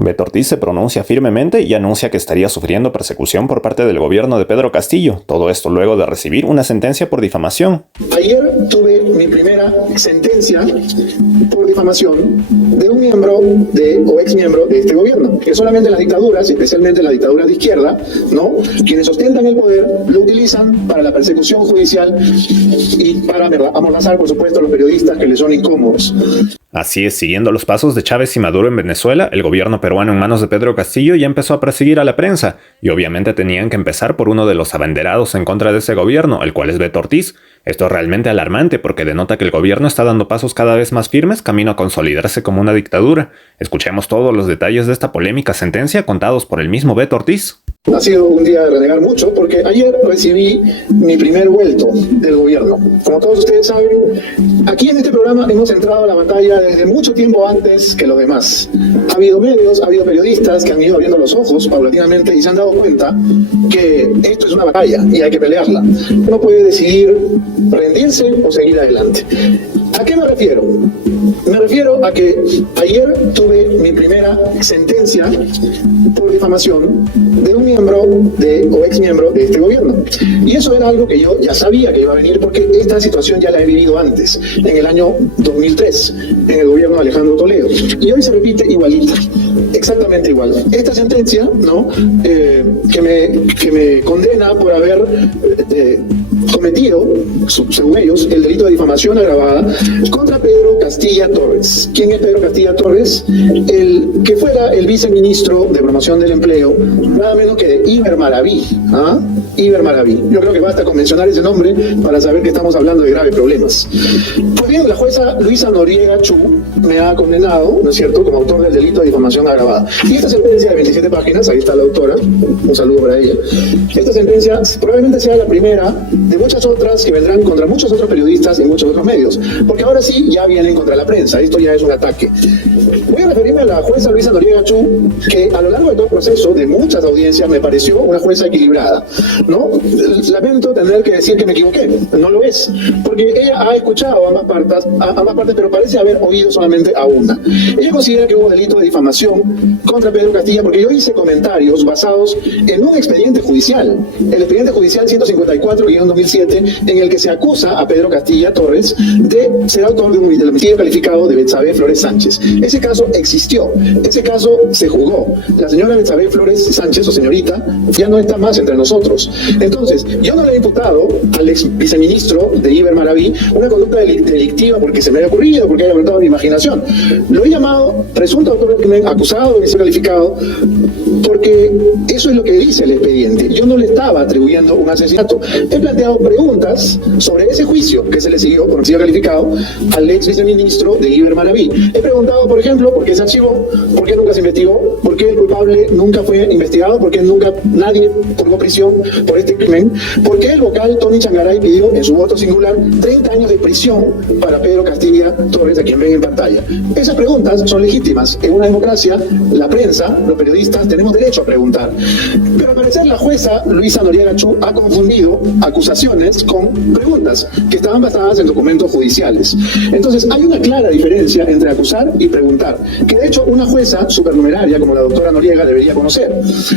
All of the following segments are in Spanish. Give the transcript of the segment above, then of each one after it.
Beto Ortiz se pronuncia firmemente y anuncia que estaría sufriendo persecución por parte del gobierno de Pedro Castillo, todo esto luego de recibir una sentencia por difamación. Ayer tuve mi primera sentencia por difamación de un miembro o ex miembro de este gobierno, que solamente las dictaduras, especialmente las dictaduras de izquierda, ¿no?, quienes ostentan el poder, lo utilizan para la persecución judicial y para amordazar, por supuesto, a los periodistas que les son incómodos. Así es, siguiendo los pasos de Chávez y Maduro en Venezuela, el gobierno peruano en manos de Pedro Castillo ya empezó a perseguir a la prensa, y obviamente tenían que empezar por uno de los abanderados en contra de ese gobierno, el cual es Beto Ortiz. Esto es realmente alarmante porque denota que el gobierno está dando pasos cada vez más firmes camino a consolidarse como una dictadura. Escuchemos todos los detalles de esta polémica sentencia contados por el mismo Beto Ortiz. Ha sido un día de renegar mucho porque ayer recibí mi primer vuelto del gobierno. Como todos ustedes saben, aquí en este programa hemos entrado a la batalla desde mucho tiempo antes que los demás. Ha habido medios, ha habido periodistas que han ido abriendo los ojos paulatinamente y se han dado cuenta que esto es una batalla y hay que pelearla. Uno puede decidir rendirse o seguir adelante. ¿A qué me refiero? Me refiero a que ayer tuve mi primera sentencia por difamación de un miembro o ex miembro de este gobierno. Y eso era algo que yo ya sabía que iba a venir porque esta situación ya la he vivido antes, en el año 2003, en el gobierno de Alejandro Toledo. Y hoy se repite igualita, exactamente igual. Esta sentencia, ¿no?, que me condena por haber cometido, según ellos, el delito de difamación agravada contra Pedro Castilla Torres. ¿Quién es Pedro Castilla Torres? El que fuera el viceministro de Promoción del Empleo, nada menos que de Iber Maraví. Iber Maraví. Yo creo que basta con mencionar ese nombre para saber que estamos hablando de graves problemas. Pues bien, la jueza Luisa Noriega Chu me ha condenado, ¿no es cierto?, como autor del delito de difamación agravada. Y esta sentencia de 27 páginas, ahí está la autora, un saludo para ella. Esta sentencia probablemente sea la primera de muchas otras que vendrán contra muchos otros periodistas y muchos otros medios, porque ahora sí ya vienen contra la prensa, esto ya es un ataque. Voy a referirme a la jueza Luisa Noriega Chu, que a lo largo de todo el proceso de muchas audiencias me pareció una jueza equilibrada, ¿no? Lamento tener que decir que me equivoqué, no lo es, porque ella ha escuchado a ambas partes, pero parece haber oído solamente a una. Ella considera que hubo delito de difamación contra Pedro Castilla porque yo hice comentarios basados en un expediente judicial, el expediente judicial 154-2007, en el que se acusa a Pedro Castilla Torres de ser autor del homicidio calificado de Betsabe Flores Sánchez. Ese caso existió, ese caso se juzgó. La señora Betsabe Flores Sánchez, o señorita, ya no está más entre nosotros. Entonces, yo no le he imputado al ex viceministro de Iber Maraví una conducta delictiva porque se me haya ocurrido, porque haya brotado mi imaginación. Lo he llamado presunto autor del crimen, acusado de homicidio calificado, porque eso es lo que dice el expediente. Yo no le estaba atribuyendo un asesinato. He planteado preguntas sobre ese juicio que se le siguió por homicidio calificado al ex viceministro de Iber Maraví. He preguntado, por ejemplo, por qué se archivó, por qué nunca se investigó, por qué el culpable nunca fue investigado, por qué nadie purgó prisión por este crimen, por qué el vocal Tony Changaray pidió en su voto singular 30 años de prisión para Pedro Castilla Torres, a quien ven en pantalla. Esas preguntas son legítimas. En una democracia, la prensa, los periodistas, tenemos derecho a preguntar. Pero al parecer la jueza Luisa Noriega Chu ha confundido acusaciones con preguntas que estaban basadas en documentos judiciales. Entonces, hay una clara diferencia entre acusar y preguntar, que de hecho una jueza supernumeraria como la doctora Noriega debería conocer.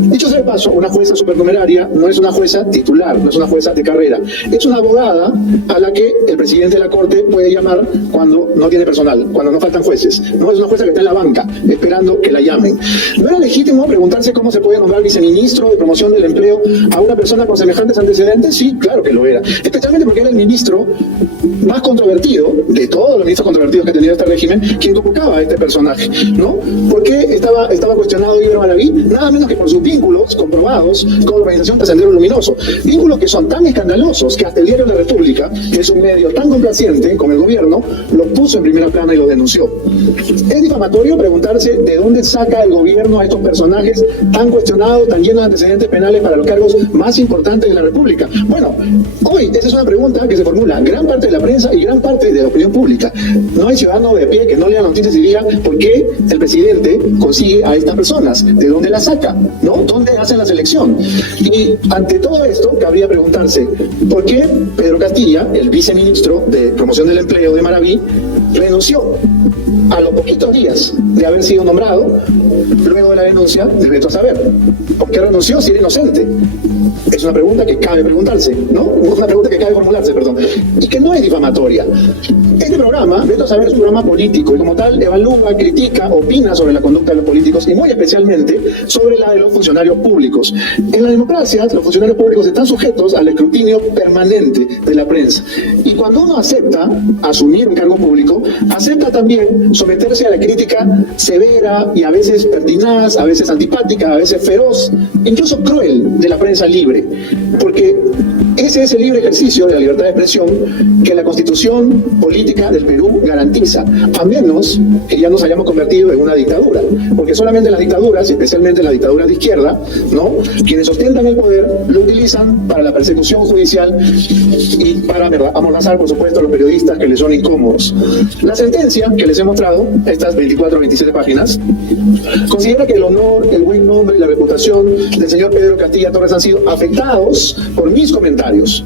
Dicho sea de paso, una jueza supernumeraria no es una jueza titular, no es una jueza de carrera, es una abogada a la que el presidente de la Corte puede llamar cuando no tiene personal, cuando no faltan jueces. No es una jueza que está en la banca esperando que la llamen. ¿No era legítimo preguntarse cómo se puede nombrar viceministro de Promoción del Empleo a una persona con semejantes antecedentes? Sí, claro que lo era, especialmente porque era el ministro más controvertido de todos los ministros controvertidos que ha tenido este régimen, quien convocaba a este personaje, ¿no? ¿Por qué estaba cuestionado Iber Maraví? Nada menos que por sus vínculos comprobados con la organización Sendero Luminoso, vínculos que son tan escandalosos que hasta el diario La República, que es un medio tan complaciente con el gobierno, lo puso en primera plana y lo denunció. Es difamatorio preguntarse de dónde saca el gobierno a estos personajes tan cuestionados, tan llenos de antecedentes penales para los cargos más importantes de la República. Bueno, hoy esa es una pregunta que se formula gran parte de la prensa y gran parte de la opinión pública. No hay ciudadano de pie que no lea noticias y diga por qué el presidente consigue a estas personas, de dónde las saca, ¿no? ¿Dónde hacen la selección? Y ante todo esto, cabría preguntarse, ¿por qué Pedro Castilla, el viceministro de Promoción del Empleo de Maraví, renunció? a los poquitos días de haber sido nombrado, luego de la denuncia del Veto a Saber. ¿Por qué renunció si era inocente? Es una pregunta que cabe preguntarse, ¿no? Una pregunta que cabe formularse, perdón. Y que no es difamatoria. Este programa, Veto a Saber, es un programa político y como tal evalúa, critica, opina sobre la conducta de los políticos y muy especialmente sobre la de los funcionarios públicos. En la democracia, los funcionarios públicos están sujetos al escrutinio permanente de la prensa. Y cuando uno acepta asumir un cargo público, acepta también someterse a la crítica severa y a veces pertinaz, a veces antipática, a veces feroz, incluso cruel de la prensa libre. Porque ese es el libre ejercicio de la libertad de expresión que la Constitución política del Perú garantiza, a menos que ya nos hayamos convertido en una dictadura, porque solamente las dictaduras, especialmente las dictaduras de izquierda, ¿no?, quienes ostentan el poder, lo utilizan para la persecución judicial y para amordazar, por supuesto, a los periodistas que les son incómodos. La sentencia que les he mostrado, estas 24 o 27 páginas, considera que el honor, el buen nombre y la reputación del señor Pedro Castilla Torres han sido afectados por mis comentarios.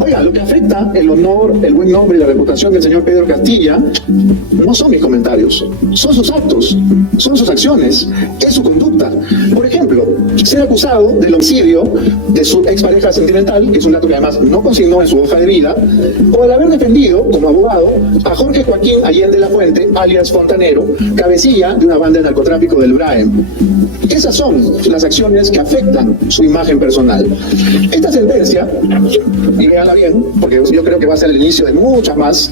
Oiga, lo que afecta el honor, el buen nombre y la reputación del señor Pedro Castilla no son mis comentarios, son sus actos, son sus acciones, es su conducta. Por ejemplo, ser acusado del homicidio de su expareja sentimental, que es un dato que además no consignó en su hoja de vida, o el haber defendido como abogado a Jorge Joaquín Allende La Fuente, alias Fontanero, cabecilla de una banda de narcotráfico del Braem. Esas son las acciones que afectan su imagen personal. Esta sentencia, y véanla bien, porque yo creo que va a ser el inicio de muchas más,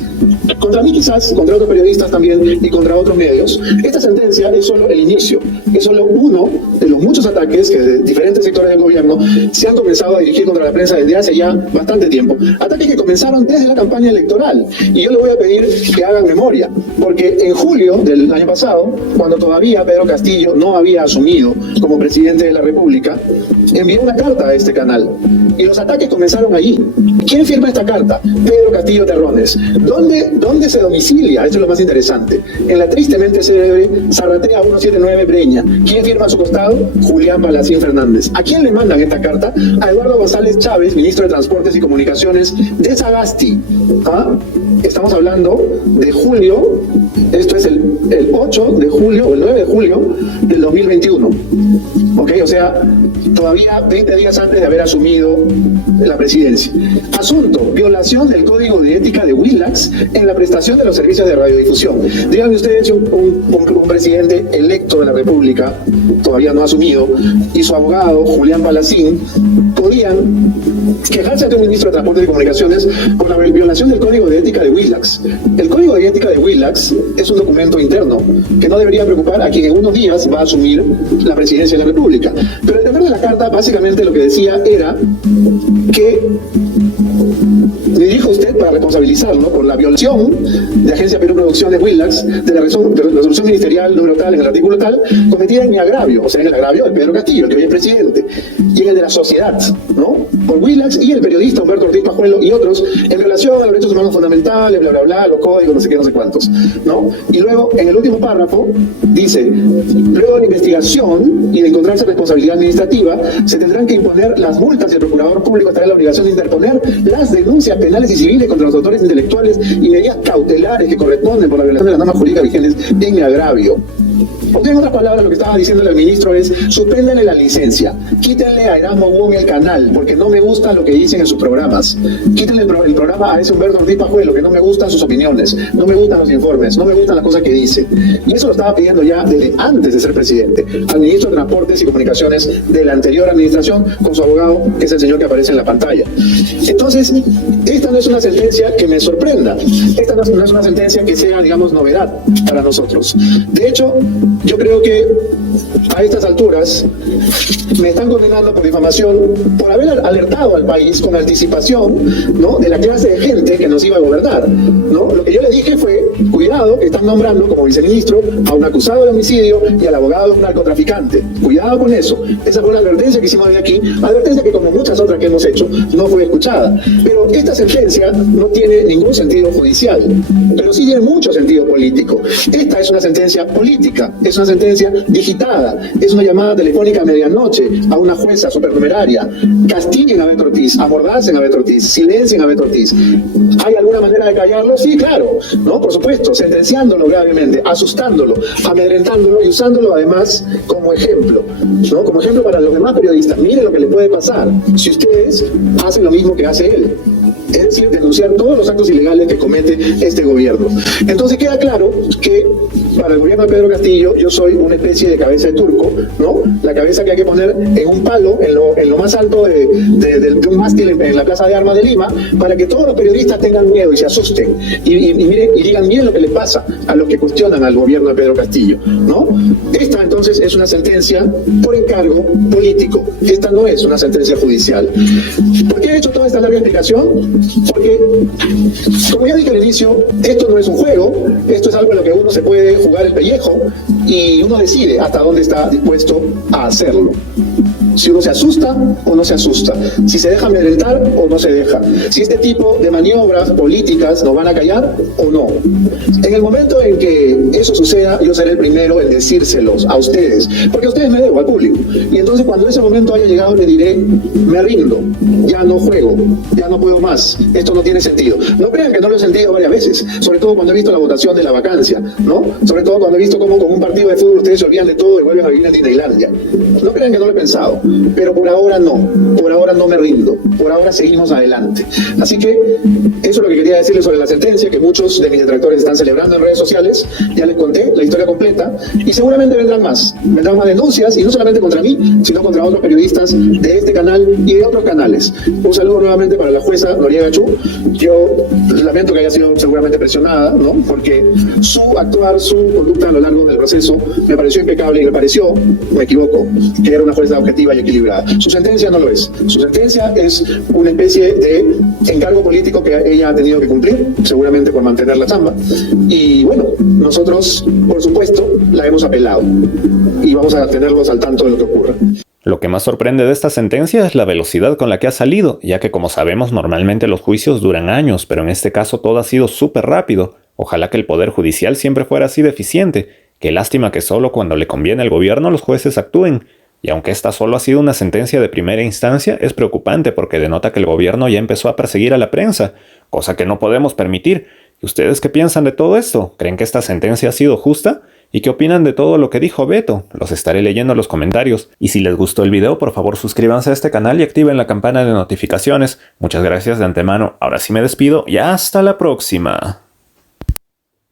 contra mí quizás, contra otros periodistas también y contra otros medios, esta sentencia es solo el inicio, es solo uno de los muchos ataques que de diferentes sectores del gobierno se han comenzado a dirigir contra la prensa desde hace ya bastante tiempo. Ataques que comenzaron desde la campaña electoral. Y yo le voy a pedir que hagan memoria, porque en julio del año pasado, cuando todavía Pedro Castillo no había asumido como presidente de la República, envió una carta a este canal. Y los ataques comenzaron allí. ¿Quién firma esta carta? Pedro Castillo Terrones. ¿Dónde se domicilia? Esto es lo más interesante. En la tristemente célebre Zarratea 179 Breña. ¿Quién firma a su costado? Julián Palacín Fernández. ¿A quién le mandan esta carta? A Eduardo González Chávez, ministro de Transportes y Comunicaciones de Sagasti. ¿Ah? Estamos hablando de julio, esto es el 8 de julio, o el 9 de julio del 2021. ¿Ok? O sea, todavía 20 días antes de haber asumido la presidencia. Asunto: violación del Código de Ética de Willax en la prestación de los servicios de radiodifusión. Díganme ustedes si un presidente electo de la República, todavía no asumido, y su abogado, Julián Palacín, podían quejarse ante un ministro de Transportes y Comunicaciones por la violación del Código de Ética de Willax. El Código de Ética de Willax es un documento interno que no debería preocupar a quien en unos días va a asumir la presidencia de la República. Pero el tener de la carta básicamente lo que decía era que le dijo usted para responsabilizarlo por la violación de Agencia Perú Producciones Willax de la resolución ministerial número tal en el artículo tal cometida en mi agravio, o sea, en el agravio de Pedro Castillo, el que hoy es presidente, y en el de la sociedad, ¿no?, por Willax y el periodista Humberto Ortiz Pajuelo y otros en relación a los derechos humanos fundamentales, bla, bla, bla, los códigos, no sé qué, no sé cuántos, ¿no? Y luego, en el último párrafo, dice: luego de la investigación y de encontrarse responsabilidad administrativa, se tendrán que imponer las multas y el procurador público estará en la obligación de interponer las denuncias penales y civiles contra los autores intelectuales y medidas cautelares que corresponden por la violación de las normas jurídicas vigentes en mi agravio. Porque en otras palabras, lo que estaba diciéndole al ministro es: suspéndanle la licencia, quítenle a Erasmo Wong el canal, porque no me gusta lo que dicen en sus programas. Quítenle el programa a ese Humberto Ortiz Pajuelo, que no me gustan sus opiniones, no me gustan los informes, no me gustan las cosas que dice. Y eso lo estaba pidiendo ya desde antes de ser presidente, al ministro de Transportes y Comunicaciones de la anterior administración, con su abogado, que es el señor que aparece en la pantalla. Entonces, esta no es una sentencia que me sorprenda, esta no es una sentencia que sea, digamos, novedad para nosotros. De hecho, yo creo que a estas alturas me están condenando por difamación por haber alertado al país con anticipación, ¿no?, de la clase de gente que nos iba a gobernar, ¿no? Lo que yo le dije fue: cuidado, que están nombrando como viceministro a un acusado de homicidio y al abogado de un narcotraficante. Cuidado con eso. Esa fue la advertencia que hicimos de aquí, advertencia que, como muchas otras que hemos hecho, no fue escuchada. Pero esta sentencia no tiene ningún sentido judicial, pero sí tiene mucho sentido político. Esta es una sentencia política, es una sentencia digitada, es una llamada telefónica a medianoche a una jueza supernumeraria. Castiguen a Beto Ortiz, amordacen a Beto Ortiz, silencien a Beto Ortiz. ¿Hay alguna manera de callarlo? Sí, claro, ¿no? Por supuesto, sentenciándolo gravemente, asustándolo, amedrentándolo y usándolo además como ejemplo, ¿no? Como ejemplo para los demás periodistas. Miren lo que le puede pasar si ustedes hacen lo mismo que hace él. Es decir, denunciar todos los actos ilegales que comete este gobierno. Entonces queda claro que para el gobierno de Pedro Castillo yo soy una especie de cabeza de turco, ¿no? La cabeza que hay que poner en un palo, en lo más alto de un mástil en la Plaza de Armas de Lima, para que todos los periodistas tengan miedo y se asusten y miren y digan bien lo que les pasa a los que cuestionan al gobierno de Pedro Castillo, ¿no? Esta entonces es una sentencia por encargo político. Esta no es una sentencia judicial. ¿Por qué he hecho toda esta larga explicación? Porque, como ya dije al inicio, esto no es un juego, esto es algo en lo que uno se puede jugar el pellejo y uno decide hasta dónde está dispuesto a hacerlo. Si uno se asusta o no se asusta, si se deja amedrentar o no se deja, si este tipo de maniobras políticas nos van a callar o no. En el momento en que eso suceda, yo seré el primero en decírselos a ustedes, porque a ustedes me debo, al público. Y entonces cuando ese momento haya llegado, le diré, me rindo, ya no juego, ya no puedo más, esto no tiene sentido. No crean que no lo he sentido varias veces, sobre todo cuando he visto la votación de la vacancia, ¿no? Sobre todo cuando he visto cómo con un partido de fútbol ustedes se olvidan de todo y vuelven a vivir en Disneylandia. No crean que no lo he pensado. Pero por ahora no me rindo, por ahora seguimos adelante. Así que eso es lo que quería decirles sobre la sentencia, que muchos de mis detractores están celebrando en redes sociales. Ya les conté la historia completa y seguramente vendrán más denuncias, y no solamente contra mí, sino contra otros periodistas de este canal y de otros canales. Un saludo nuevamente para la jueza Noriega Chu. Yo lamento que haya sido seguramente presionada, ¿no? Porque su actuar, su conducta a lo largo del proceso me pareció impecable y me pareció, me equivoco, que era una jueza objetiva y equilibrada. Su sentencia no lo es. Su sentencia es una especie de encargo político que ella ha tenido que cumplir, seguramente por mantener la chamba. Y bueno, nosotros, por supuesto, la hemos apelado y vamos a tenerlos al tanto de lo que ocurra. Lo que más sorprende de esta sentencia es la velocidad con la que ha salido, ya que como sabemos normalmente los juicios duran años, pero en este caso todo ha sido súper rápido. Ojalá que el Poder Judicial siempre fuera así de eficiente. Qué lástima que solo cuando le conviene al gobierno los jueces actúen. Y aunque esta solo ha sido una sentencia de primera instancia, es preocupante porque denota que el gobierno ya empezó a perseguir a la prensa, cosa que no podemos permitir. ¿Y ustedes qué piensan de todo esto? ¿Creen que esta sentencia ha sido justa? ¿Y qué opinan de todo lo que dijo Beto? Los estaré leyendo en los comentarios. Y si les gustó el video, por favor suscríbanse a este canal y activen la campana de notificaciones. Muchas gracias de antemano. Ahora sí me despido y hasta la próxima.